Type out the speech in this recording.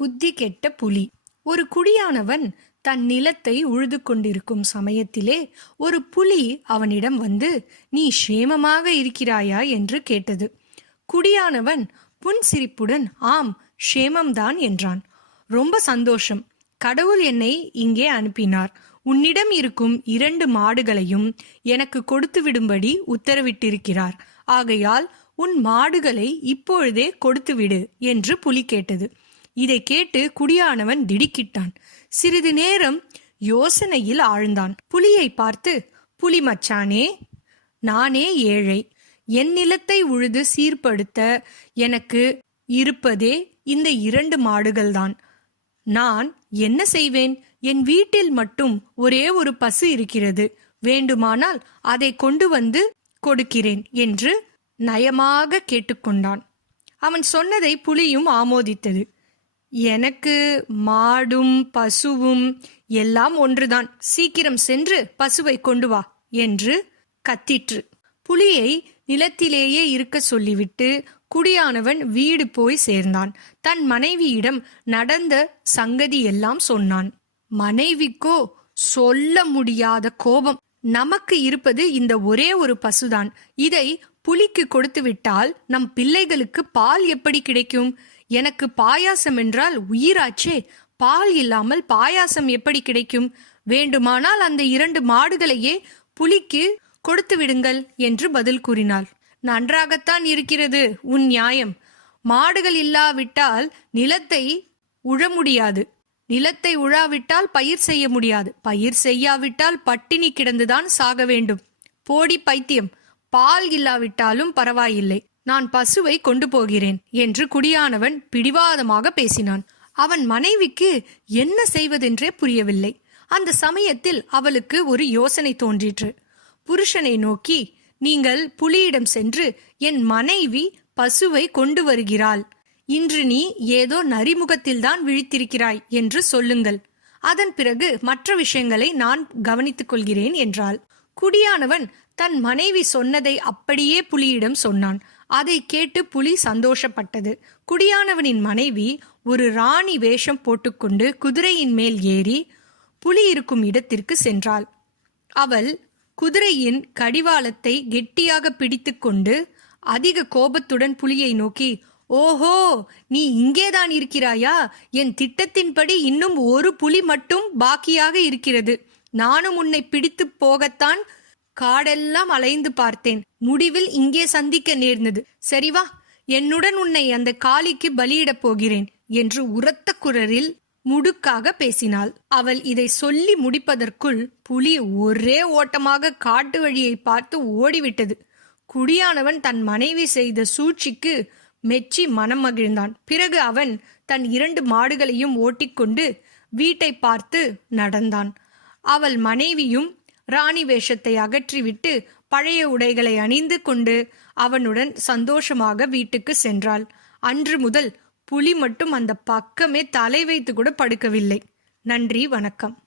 புத்தி கெட்ட புலி. ஒரு குடியானவன் தன் நிலத்தை உழுது கொண்டிருக்கும் சமயத்திலே ஒரு புலி அவனிடம் வந்து நீ சேமமாக இருக்கிறாயா? என்று கேட்டது. குடியானவன் புன்சிரிப்புடன் ஆம் ஷேமம்தான் என்றான். ரொம்ப சந்தோஷம். கடவுள் என்னை இங்கே அனுப்பினார். உன்னிடம் இருக்கும் இரண்டு மாடுகளையும் எனக்கு கொடுத்து விடும்படி உத்தரவிட்டிருக்கிறார். ஆகையால் உன் மாடுகளை இப்பொழுதே கொடுத்துவிடு என்று புலி கேட்டது. இதை கேட்டு குடியானவன் திடுக்கிட்டான். சிறிது நேரம் யோசனையில் ஆழ்ந்தான். புலியை பார்த்து புலி மச்சானே நானே ஏழை. என் நிலத்தை உழுது சீர்படுத்த எனக்கு இருப்பதே இந்த இரண்டு மாடுகள்தான். நான் என்ன செய்வேன்? என் வீட்டில் மட்டும் ஒரே ஒரு பசு இருக்கிறது. வேண்டுமானால் அதை கொண்டு வந்து கொடுக்கிறேன் என்று நயமாக கேட்டுக்கொண்டான். அவன் சொன்னதை புலியும் ஆமோதித்தது. எனக்கு மாடும் பசுவும் எல்லாம் ஒன்றுதான். சீக்கிரம் சென்று பசுவை கொண்டு வா என்று கத்திற்று. புலியை நிலத்திலேயே இருக்க சொல்லிவிட்டு குடியானவன் வீடு போய் சேர்ந்தான். தன் மனைவியிடம் நடந்த சங்கதி எல்லாம் சொன்னான். மனைவிக்கோ சொல்ல முடியாத கோபம். நமக்கு இருப்பது இந்த ஒரே ஒரு பசுதான். இதை புலிக்கு கொடுத்து விட்டால் நம் பிள்ளைகளுக்கு பால் எப்படி கிடைக்கும்? எனக்கு பாயாசம் என்றால் உயிராச்சே. பால் இல்லாமல் பாயாசம் எப்படி கிடைக்கும்? வேண்டுமானால் அந்த இரண்டு மாடுகளையே புலிக்கு கொடுத்து விடுங்கள் என்று பதில் கூறினாள். நன்றாகத்தான் இருக்கிறது உன் நியாயம். மாடுகள் இல்லாவிட்டால் நிலத்தை உழ முடியாது. நிலத்தை உழாவிட்டால் பயிர் செய்ய முடியாது. பயிர் செய்யாவிட்டால் பட்டினி கிடந்துதான் சாக வேண்டும். போடி பைத்தியம். பால் இல்லாவிட்டாலும் பரவாயில்லை. நான் பசுவை கொண்டு போகிறேன் என்று குடியானவன் பிடிவாதமாக பேசினான். அவன் மனைவிக்கு என்ன செய்வதென்றே புரியவில்லை. அந்த சமயத்தில் அவளுக்கு ஒரு யோசனை தோன்றிற்று. புருஷனை நோக்கி நீங்கள் புலியிடம் சென்று என் மனைவி பசுவை கொண்டு வருகிறாள். இன்று நீ ஏதோ நரிமுகத்தில்தான் விழித்திருக்கிறாய் என்று சொல்லுங்கள். அதன் பிறகு மற்ற விஷயங்களை நான் கவனித்துக் கொள்கிறேன் என்றாள். குடியானவன் தன் மனைவி சொன்னதை அப்படியே புலியிடம் சொன்னான். அதை கேட்டு புலி சந்தோஷப்பட்டது. குடியானவனின் மனைவி ஒரு ராணி வேஷம் போட்டுக்கொண்டு குதிரையின் மேல் ஏறி புலி இருக்கும் இடத்திற்கு சென்றாள். அவள் குதிரையின் கடிவாளத்தை கெட்டியாக பிடித்துக்கொண்டு அதிக கோபத்துடன் புலியை நோக்கி ஓஹோ நீ இங்கேதான் இருக்கிறாயா? என் திட்டத்தின்படி இன்னும் ஒரு புலி மட்டும் பாக்கியாக இருக்கிறது. நானும் உன்னை பிடித்து போகத்தான் காடெல்லாம் அலைந்து பார்த்தேன். முடிவில் இங்கே சந்திக்க நேர்ந்தது. சரிவா என்னுடன் உன்னை அந்த காளிக்கு பலியிடப் போகிறேன் என்று உரத்த குரலில் முடுக்காக பேசினாள். அவள் இதை சொல்லி முடிப்பதற்குள் புலி ஒரே ஓட்டமாக காட்டு வழியை பார்த்து ஓடிவிட்டது. குடியானவன் தன் மனைவி செய்த சூழ்ச்சிக்கு மெச்சி மனம் மகிழ்ந்தான். பிறகு அவன் தன் இரண்டு மாடுகளையும் ஓட்டிக்கொண்டு வீட்டை பார்த்து நடந்தான். அவள் மனைவியும் ராணி வேஷத்தை அகற்றிவிட்டு பழைய உடைகளை அணிந்து கொண்டு அவனுடன் சந்தோஷமாக வீட்டுக்கு சென்றாள். அன்று முதல் புலி மட்டும் அந்த பக்கமே தலை வைத்து கூட படுக்கவில்லை. நன்றி வணக்கம்.